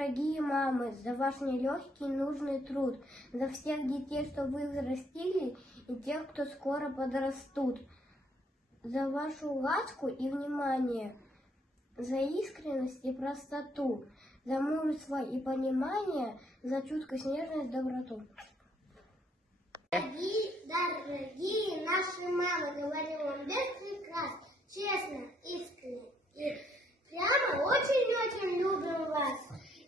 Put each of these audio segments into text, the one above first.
дорогие мамы, за ваш нелегкий нужный труд, за всех детей, что вы взрастили, и тех, кто скоро подрастут, за вашу ласку и внимание, за искренность и простоту, за мужество и понимание, за чуткость, нежность, доброту. Дорогие наши мамы, говорю вам без прикрас, честно, искренне и прямо очень-очень любим вас.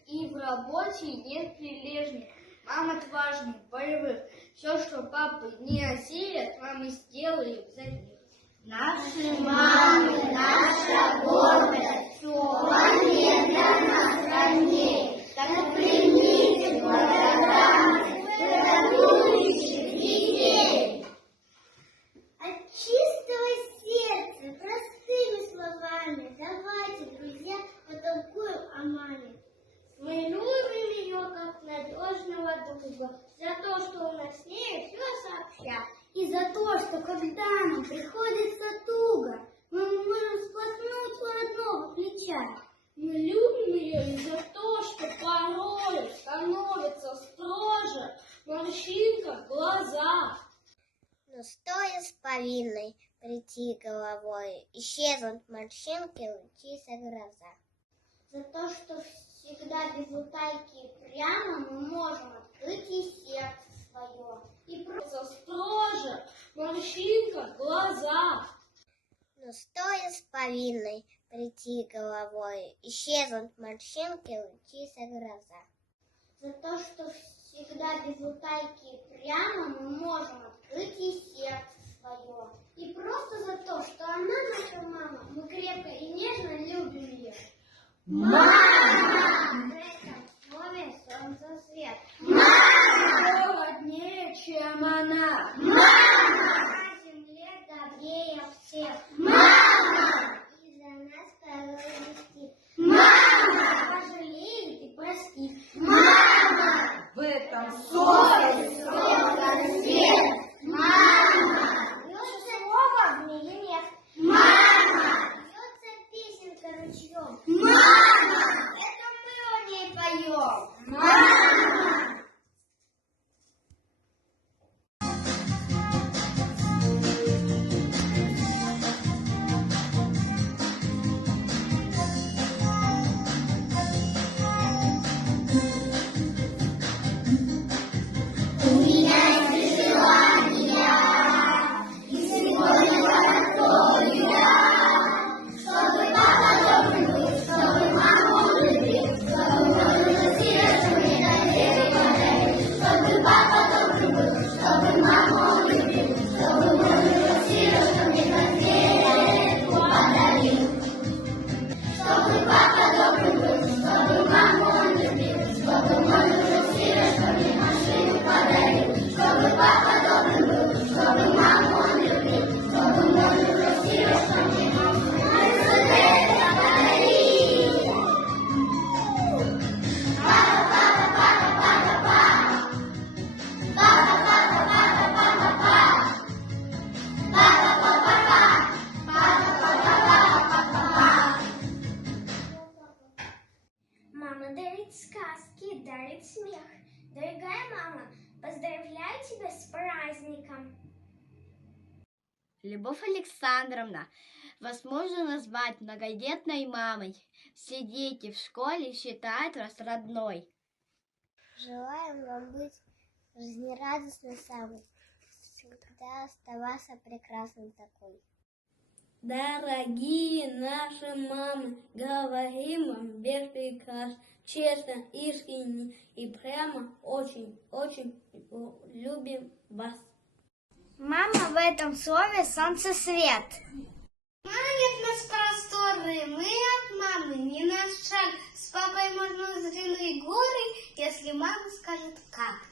И в работе нет прилежных, мам отважных, боевых. Все, что папы не осилят, мамы сделали за них. Наши мамы, наша гордость, все они для нас роднее. Так примите благодарность радующих детей. От чистого сердца, простыми словами, давайте, друзья, потолкуем о маме. Мы любим ее, как надежного друга, за то, что у нас с ней все сообща, и за то, что когда нам приходится туго, мы можем сплотнуть у родного плеча. Мы любим ее и за то, что порой становится строже морщинка в глазах. Но стоя с повинной, прийти головой, исчезнут морщинки, лучится гроза. За то, что всегда без утайки прямо мы можем открыть и сердце свое. И просто строже морщинка в глазах. Но стоя с повинной, прийти головой, исчезнут морщинки, лучится гроза. За то, что всегда без утайки прямо мы можем открыть и сердце свое. И просто за то, что она наша мама, мы крепко и нежно любим ее. Мама! В этом слове солнцесвет. Мама! Роднее, чем она. Мама! На земле добрее всех. Мама! И за нас королевский. Мама! Пожалеет и простит. Мама! В этом слове солнцесвет. Мама! Льется слово в нее нет. Мама! Льется песенка ручьем. Мама! Это мы о ней поем. Мама! Мама дарит сказки, дарит смех. Дорогая мама, поздравляю тебя с праздником. Любовь Александровна, вас можно назвать многодетной мамой. Все дети в школе считают вас родной. Желаем вам быть жизнерадостной самой, всегда оставаться прекрасной такой. Дорогие наши мамы, говорим вам без прикрас, честно, искренне и прямо очень-очень любим вас. Мама в этом слове солнцесвет. Манят нас просторы, мы от мамы не на шаг. С папой можно взглянуть горы, если мама скажет как.